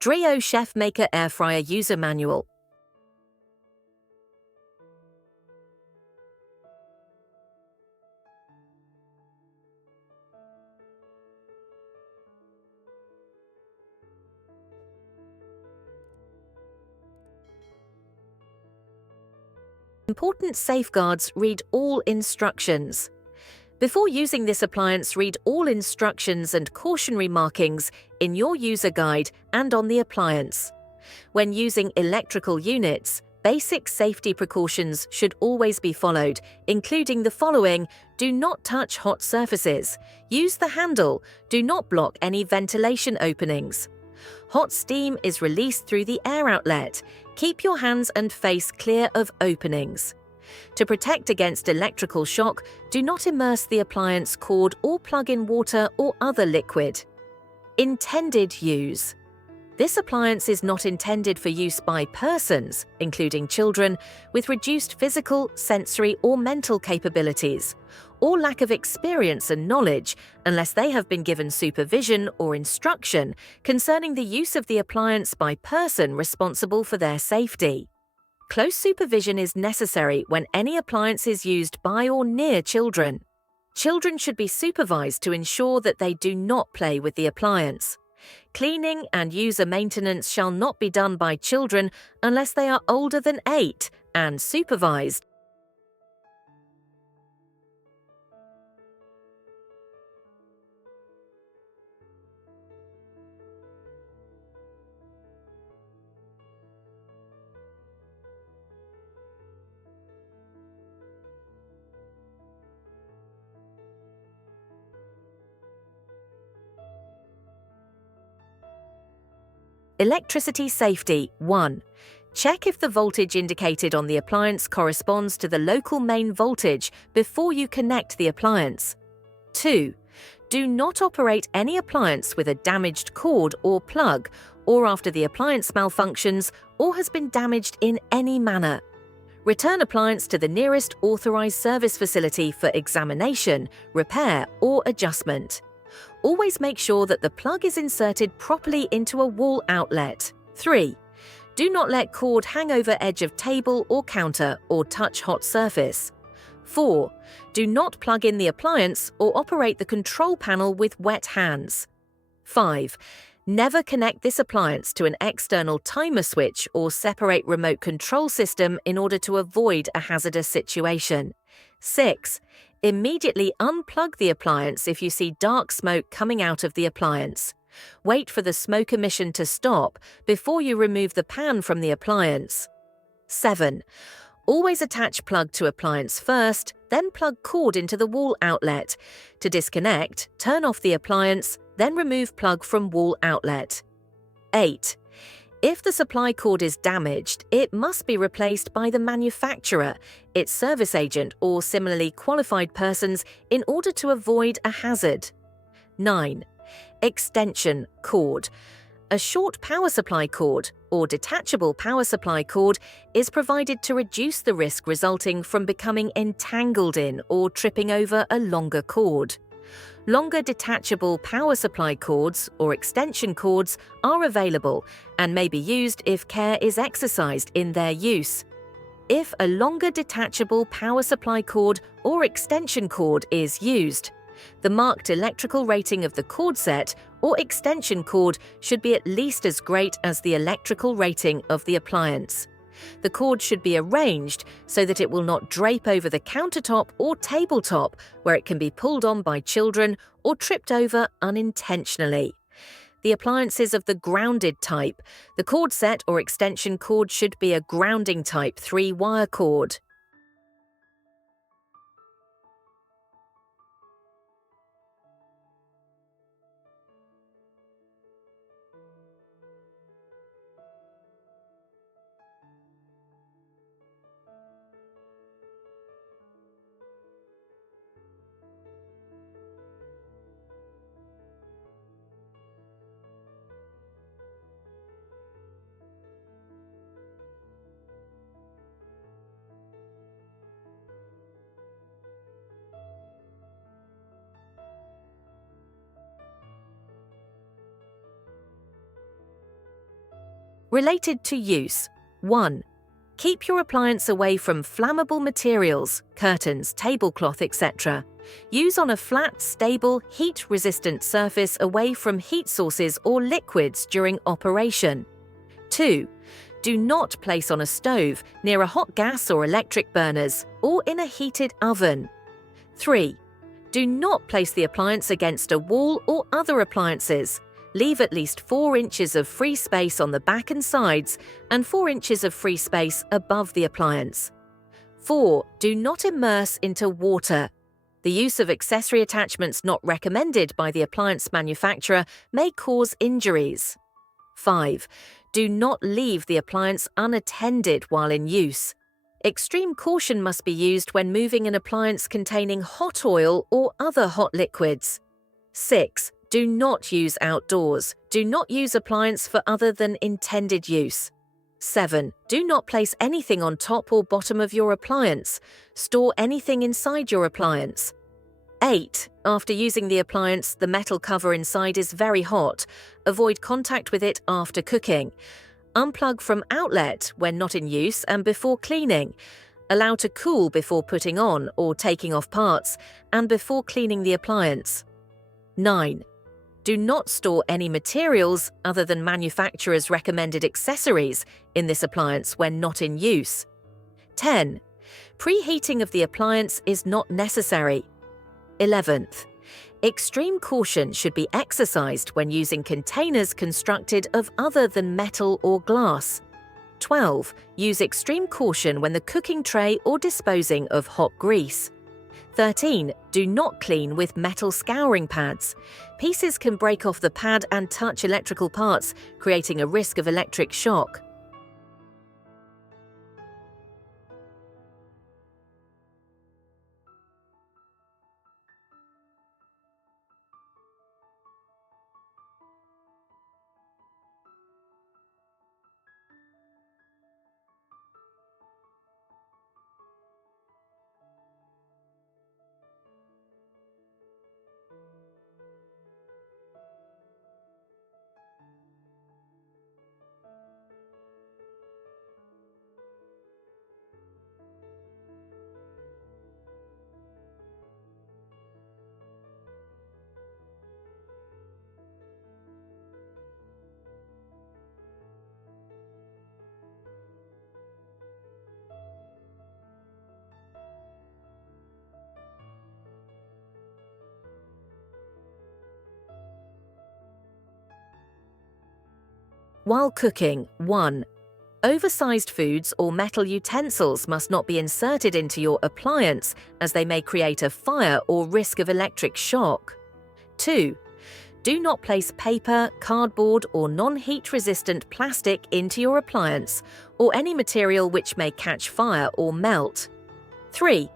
DREO ChefMaker Airfryer User Manual. Important safeguards: read all instructions. Before using this appliance, read all instructions and cautionary markings in your user guide and on the appliance. When using electrical units, basic safety precautions should always be followed, including the following: do not touch hot surfaces, use the handle, do not block any ventilation openings. Hot steam is released through the air outlet. Keep your hands and face clear of openings. To protect against electrical shock, do not immerse the appliance cord or plug in water or other liquid. Intended use. This appliance is not intended for use by persons, including children, with reduced physical, sensory, or mental capabilities, or lack of experience and knowledge, unless they have been given supervision or instruction concerning the use of the appliance by person responsible for their safety. Close supervision is necessary when any appliance is used by or near children. Children should be supervised to ensure that they do not play with the appliance. Cleaning and user maintenance shall not be done by children unless they are older than 8 and supervised. Electricity safety. 1. Check if the voltage indicated on the appliance corresponds to the local main voltage before you connect the appliance. 2. Do not operate any appliance with a damaged cord or plug, or after the appliance malfunctions or has been damaged in any manner. Return appliance to the nearest authorized service facility for examination, repair, or adjustment. Always make sure that the plug is inserted properly into a wall outlet. 3. Do not let cord hang over edge of table or counter or touch hot surface. 4. Do not plug in the appliance or operate the control panel with wet hands. 5. Never connect this appliance to an external timer switch or separate remote control system in order to avoid a hazardous situation. 6. Immediately unplug the appliance if you see dark smoke coming out of the appliance. Wait for the smoke emission to stop before you remove the pan from the appliance. 7. Always attach plug to appliance first, then plug cord into the wall outlet. To disconnect, turn off the appliance, then remove plug from wall outlet. 8. If the supply cord is damaged, it must be replaced by the manufacturer, its service agent, or similarly qualified persons in order to avoid a hazard. 9. Extension cord. A short power supply cord or detachable power supply cord is provided to reduce the risk resulting from becoming entangled in or tripping over a longer cord. Longer detachable power supply cords or extension cords are available and may be used if care is exercised in their use. If a longer detachable power supply cord or extension cord is used, the marked electrical rating of the cord set or extension cord should be at least as great as the electrical rating of the appliance. The cord should be arranged so that it will not drape over the countertop or tabletop, where it can be pulled on by children or tripped over unintentionally. The appliance is of the grounded type. The cord set or extension cord should be a grounding type 3-wire cord. Related to use. 1. Keep your appliance away from flammable materials, curtains, tablecloth, etc. Use on a flat, stable, heat-resistant surface away from heat sources or liquids during operation. 2. Do not place on a stove, near a hot gas or electric burners, or in a heated oven. 3. Do not place the appliance against a wall or other appliances. Leave at least 4 inches of free space on the back and sides and 4 inches of free space above the appliance. 4. Do not immerse into water. The use of accessory attachments not recommended by the appliance manufacturer may cause injuries. 5. Do not leave the appliance unattended while in use. Extreme caution must be used when moving an appliance containing hot oil or other hot liquids. 6. Do not use outdoors. Do not use appliance for other than intended use. 7. Do not place anything on top or bottom of your appliance. Store anything inside your appliance. 8. After using the appliance, the metal cover inside is very hot. Avoid contact with it after cooking. Unplug from outlet when not in use and before cleaning. Allow to cool before putting on or taking off parts and before cleaning the appliance. 9. Do not store any materials other than manufacturer's recommended accessories in this appliance when not in use. 10. Preheating of the appliance is not necessary. 11th. Extreme caution should be exercised when using containers constructed of other than metal or glass. 12. Use extreme caution when the cooking tray or disposing of hot grease. 13. Do not clean with metal scouring pads. Pieces can break off the pad and touch electrical parts, creating a risk of electric shock. While cooking, 1. Oversized foods or metal utensils must not be inserted into your appliance as they may create a fire or risk of electric shock. 2. Do not place paper, cardboard or non-heat resistant plastic into your appliance or any material which may catch fire or melt. 3.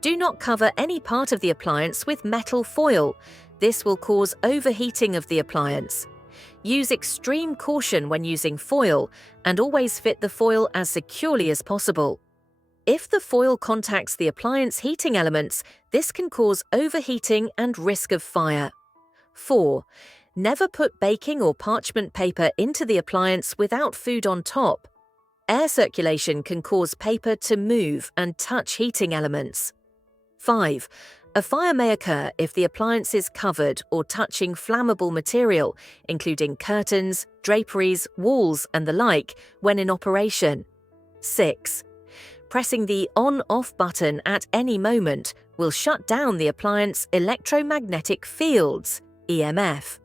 Do not cover any part of the appliance with metal foil. This will cause overheating of the appliance. Use extreme caution when using foil and always fit the foil as securely as possible. If the foil contacts the appliance heating elements, this can cause overheating and risk of fire. 4. Never put baking or parchment paper into the appliance without food on top. Air circulation can cause paper to move and touch heating elements. 5. A fire may occur if the appliance is covered or touching flammable material, including curtains, draperies, walls, and the like, when in operation. 6. Pressing the on-off button at any moment will shut down the appliance electromagnetic fields, EMF.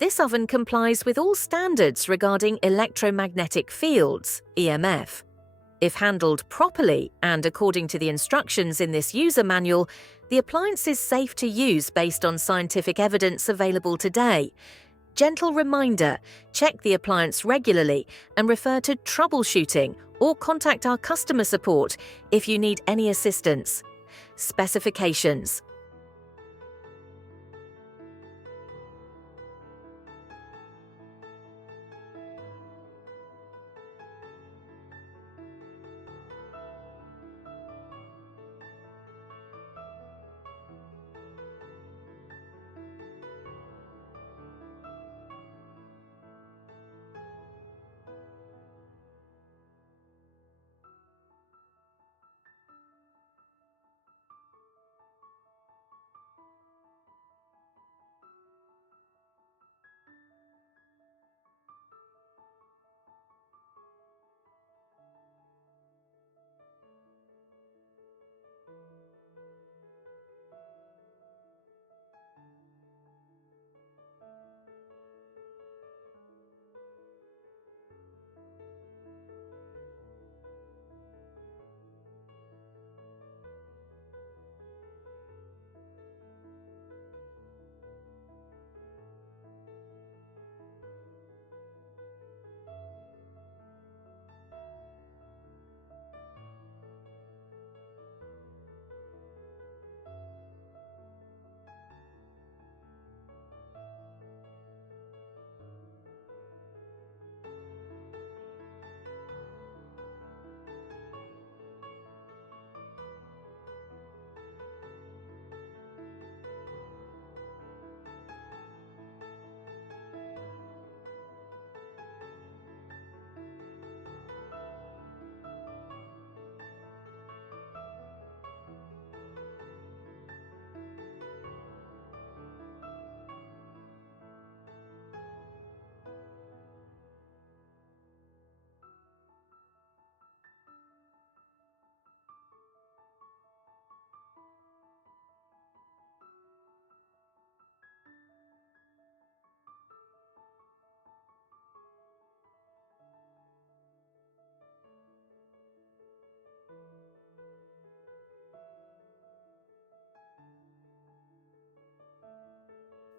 This oven complies with all standards regarding electromagnetic fields, EMF. If handled properly and according to the instructions in this user manual, the appliance is safe to use based on scientific evidence available today. Gentle reminder, check the appliance regularly and refer to Troubleshooting or contact our customer support if you need any assistance. Specifications.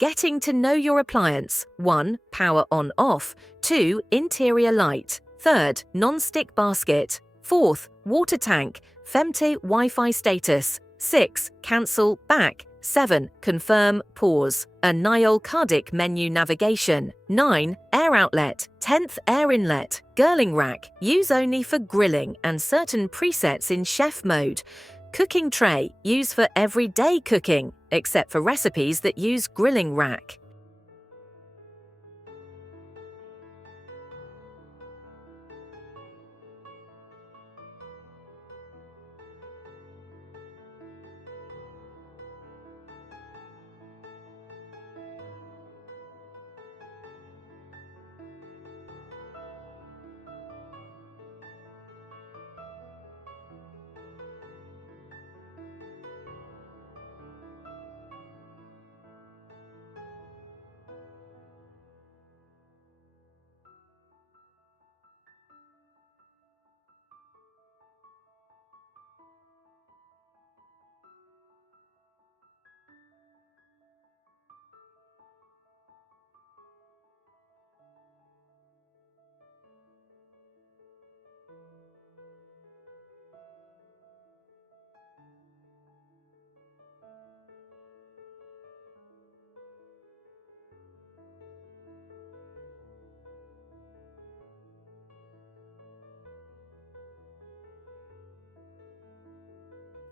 Getting to know your appliance. 1. Power on off. 2. Interior light. 3rd. Non-stick basket. 4th. Water tank. Femte Wi-Fi status. 6. Cancel back. 7. Confirm pause. A Niol Cardic menu navigation. 9. Air outlet. 10th air inlet. Gurling rack. Use only for grilling and certain presets in chef mode. Cooking tray. Use for everyday cooking, except for recipes that use grilling rack.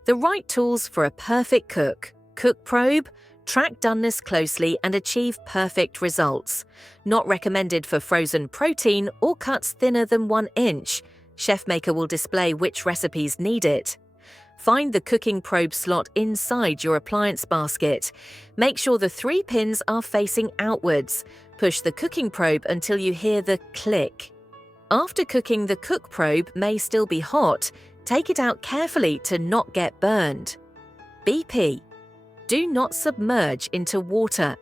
The right tools for a perfect cook. Cook probe. Track doneness closely and achieve perfect results. Not recommended for frozen protein or cuts thinner than 1 inch. ChefMaker will display which recipes need it. Find the cooking probe slot inside your appliance basket. Make sure the 3 pins are facing outwards. Push the cooking probe until you hear the click. After cooking, the cook probe may still be hot. Take it out carefully to not get burned. BP. Do not submerge into water.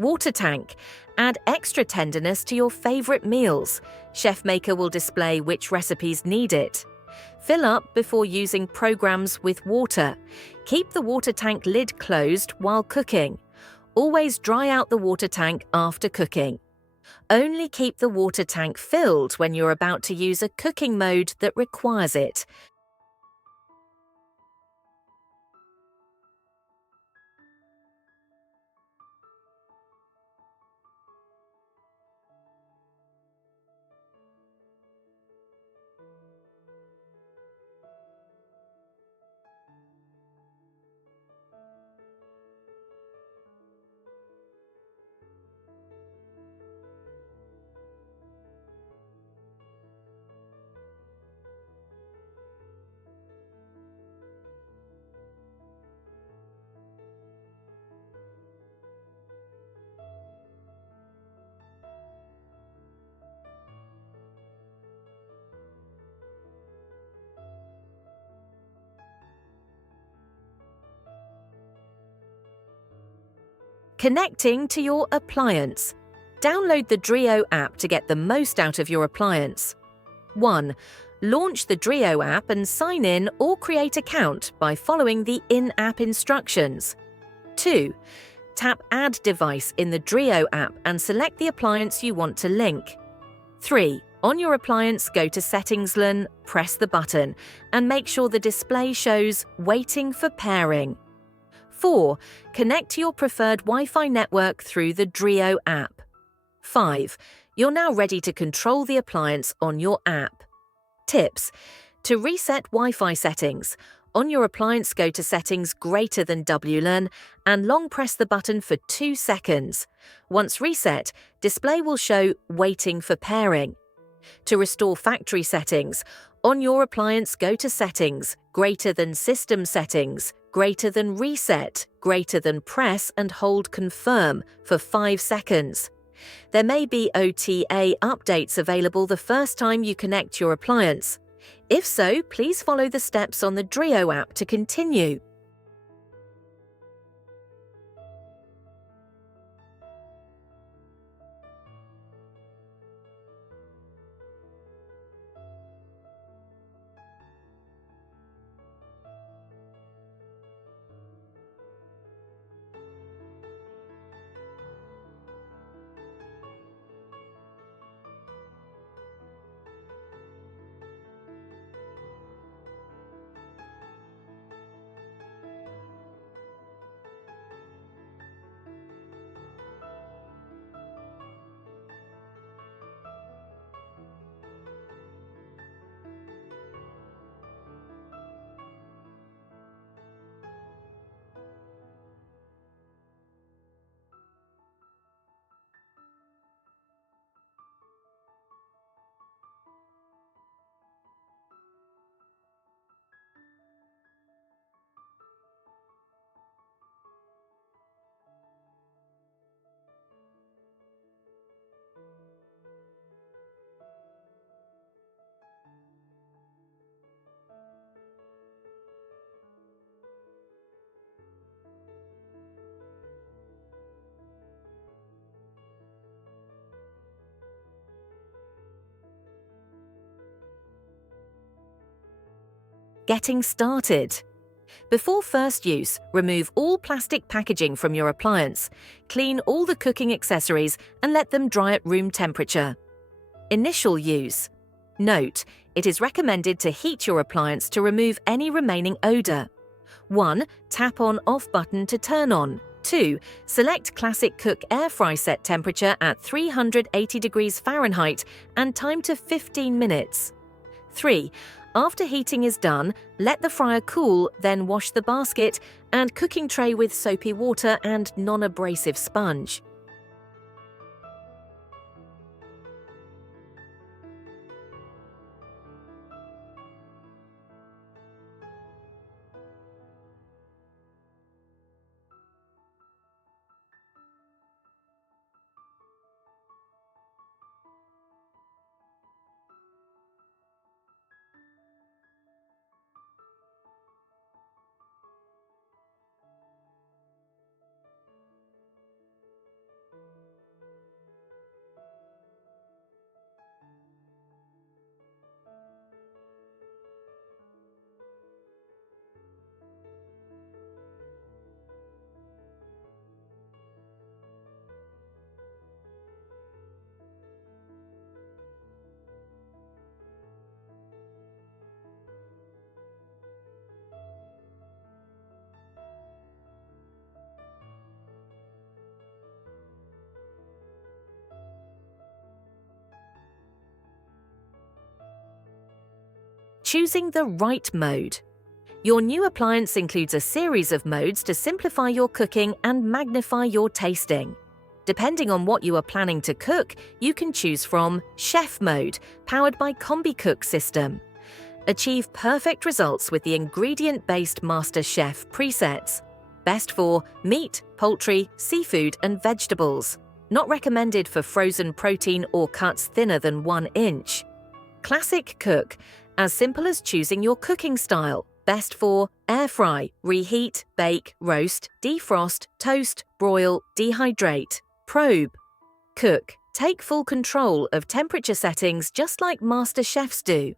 Water tank. Add extra tenderness to your favorite meals. ChefMaker will display which recipes need it. Fill up before using programs with water. Keep the water tank lid closed while cooking. Always dry out the water tank after cooking. Only keep the water tank filled when you're about to use a cooking mode that requires it. Connecting to your appliance. Download the DREO app to get the most out of your appliance. 1. Launch the DREO app and sign in or create account by following the in-app instructions. 2. Tap Add Device in the DREO app and select the appliance you want to link. 3. On your appliance, go to Settings LAN, press the button, and make sure the display shows Waiting for Pairing. 4. Connect to your preferred Wi-Fi network through the DREO app. 5. You're now ready to control the appliance on your app. Tips: to reset Wi-Fi settings, on your appliance go to Settings greater than WLAN and long press the button for 2 seconds. Once reset, display will show Waiting for Pairing. To restore factory settings, on your appliance go to Settings greater than System Settings, greater than Reset, greater than Press and hold Confirm for 5 seconds. There may be OTA updates available the first time you connect your appliance. If so, please follow the steps on the DREO app to continue. Getting started. Before first use, remove all plastic packaging from your appliance, clean all the cooking accessories and let them dry at room temperature. Initial use. Note: it is recommended to heat your appliance to remove any remaining odor. 1. Tap on off button to turn on. 2. Select Classic Cook Air Fry set temperature at 380 degrees Fahrenheit and time to 15 minutes. 3. After heating is done, let the fryer cool, then wash the basket and cooking tray with soapy water and non-abrasive sponge. Choosing the right mode. Your new appliance includes a series of modes to simplify your cooking and magnify your tasting. Depending on what you are planning to cook, you can choose from Chef Mode, powered by Combi Cook system. Achieve perfect results with the ingredient-based Master Chef presets. Best for meat, poultry, seafood and vegetables. Not recommended for frozen protein or cuts thinner than 1 inch. Classic Cook, as simple as choosing your cooking style. Best for air fry, reheat, bake, roast, defrost, toast, broil, dehydrate, probe. Cook. Take full control of temperature settings just like master chefs do.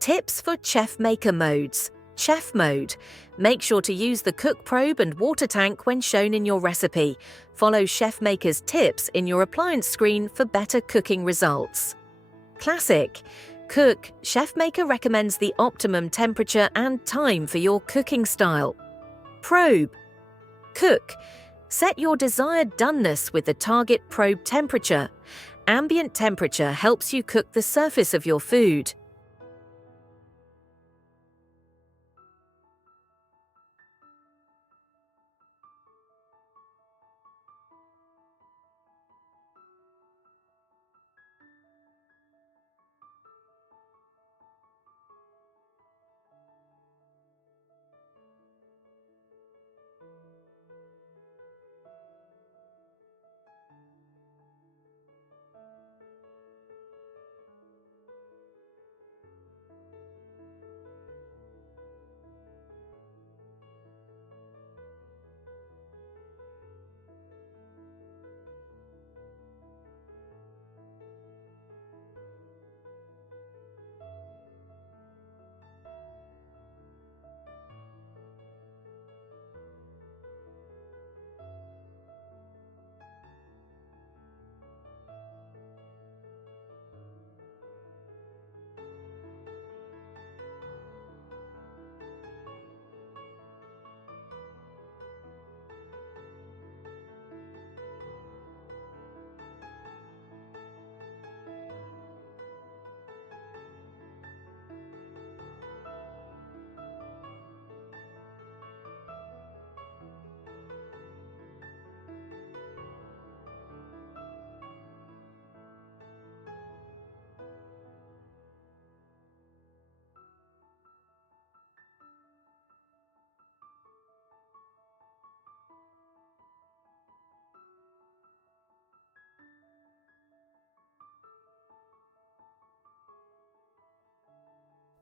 Tips for ChefMaker modes. Chef mode. Make sure to use the cook probe and water tank when shown in your recipe. Follow ChefMaker's tips in your appliance screen for better cooking results. Classic. Cook. ChefMaker recommends the optimum temperature and time for your cooking style. Probe. Cook. Set your desired doneness with the target probe temperature. Ambient temperature helps you cook the surface of your food.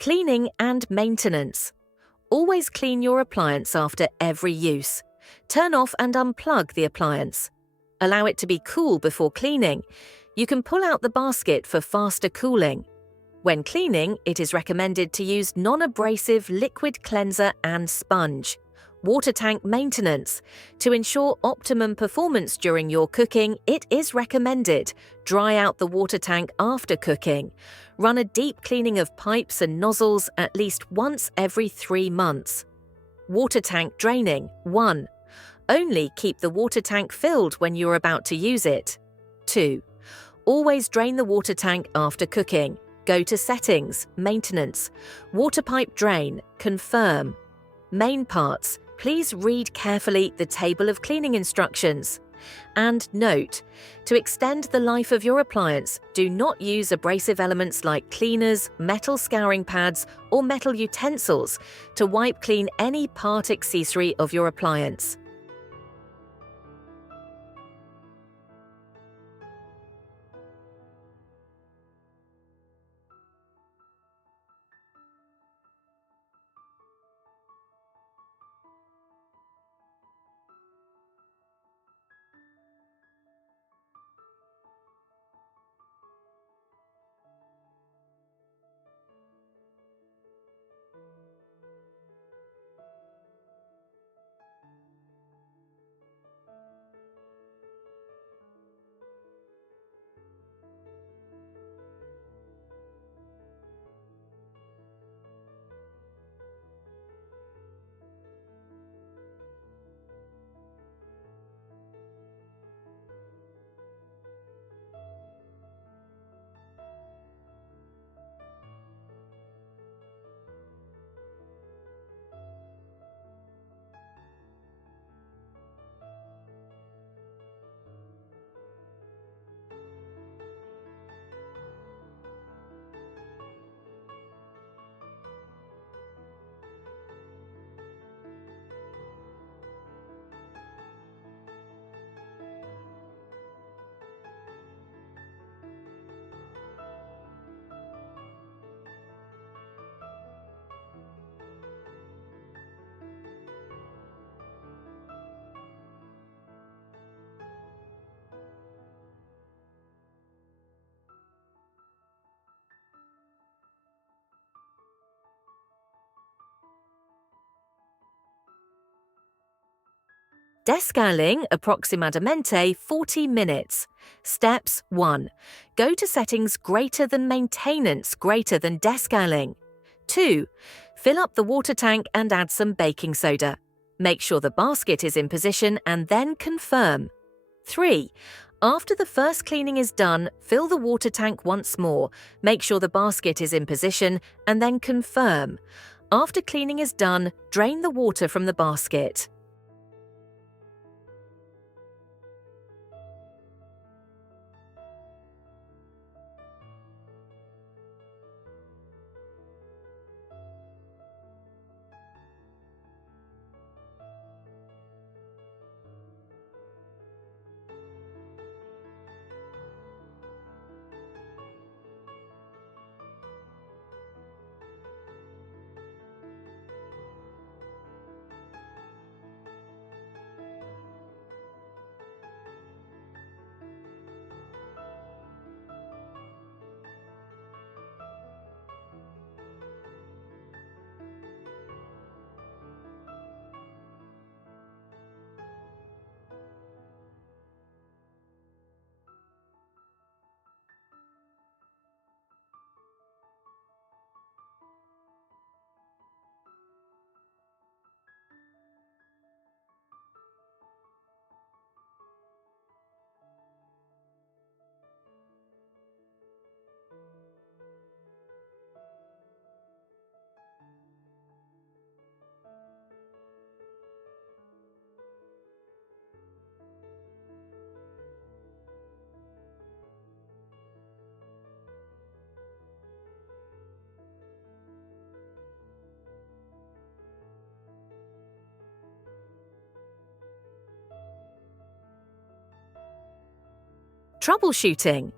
Cleaning and maintenance. Always clean your appliance after every use. Turn off and unplug the appliance. Allow it to be cool before cleaning. You can pull out the basket for faster cooling. When cleaning, it is recommended to use non-abrasive liquid cleanser and sponge. Water tank maintenance. To ensure optimum performance during your cooking, it is recommended dry out the water tank after cooking. Run a deep cleaning of pipes and nozzles at least once every 3 months. Water tank draining. 1. Only keep the water tank filled when you're about to use it. 2. Always drain the water tank after cooking. Go to Settings, Maintenance, Water pipe drain, confirm. Main parts. Please read carefully the table of cleaning instructions. And note, to extend the life of your appliance, do not use abrasive elements like cleaners, metal scouring pads, or metal utensils to wipe clean any part accessory of your appliance. Descaling approximadamente 40 minutes. Steps 1. Go to settings greater than maintenance greater than descaling. 2. Fill up the water tank and add some baking soda. Make sure the basket is in position and then confirm. 3. After the first cleaning is done, fill the water tank once more. Make sure the basket is in position and then confirm. After cleaning is done, drain the water from the basket. Troubleshooting.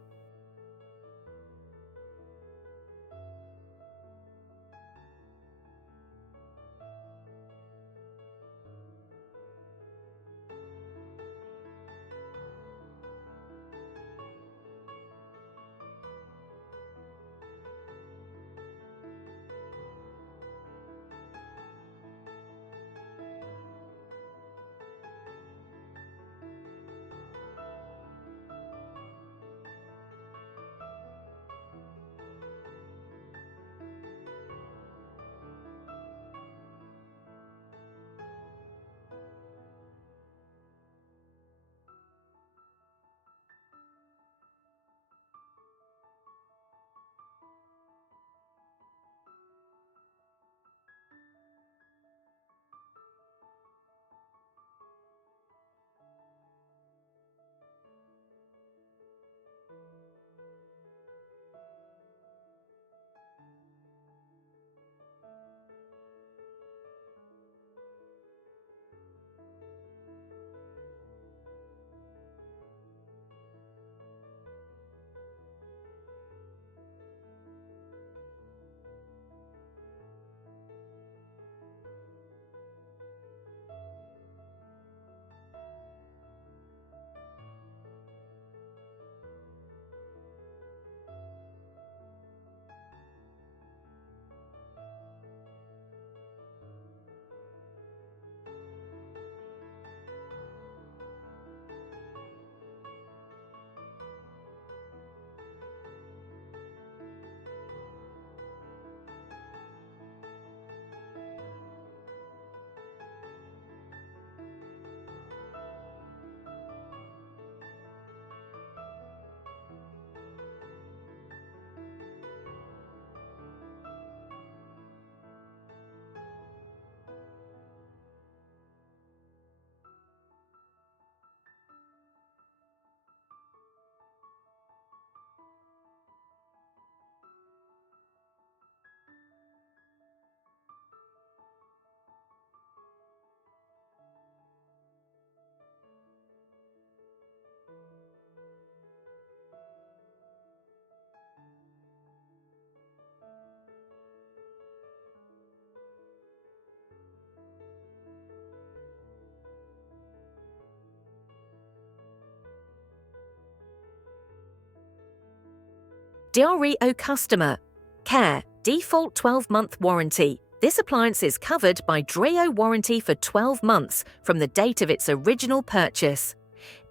DREO Customer Care Default 12-month Warranty. This appliance is covered by DREO warranty for 12 months from the date of its original purchase.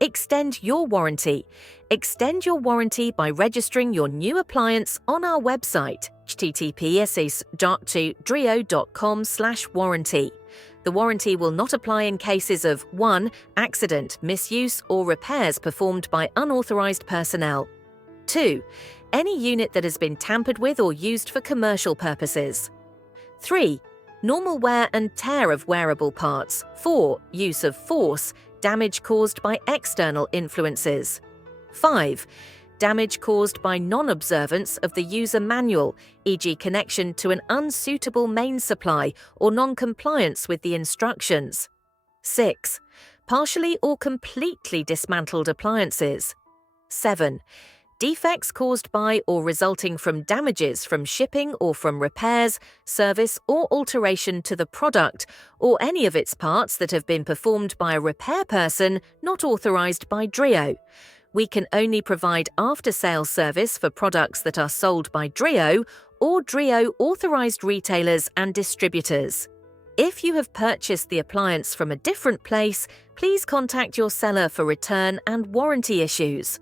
Extend your warranty. Extend your warranty by registering your new appliance on our website, https://dreo.com/warranty. The warranty will not apply in cases of 1. Accident, misuse, or repairs performed by unauthorized personnel. 2. Any unit that has been tampered with or used for commercial purposes. 3. Normal wear and tear of wearable parts. 4. Use of force, damage caused by external influences. 5. Damage caused by non-observance of the user manual, e.g. connection to an unsuitable main supply or non-compliance with the instructions. 6. Partially or completely dismantled appliances. 7. Defects caused by or resulting from damages from shipping or from repairs, service, or alteration to the product, or any of its parts that have been performed by a repair person not authorized by DREO. We can only provide after-sales service for products that are sold by DREO or DREO authorized retailers and distributors. If you have purchased the appliance from a different place, please contact your seller for return and warranty issues.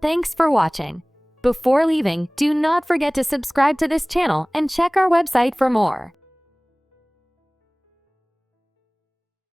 Thanks for watching. Before leaving, do not forget to subscribe to this channel and check our website for more.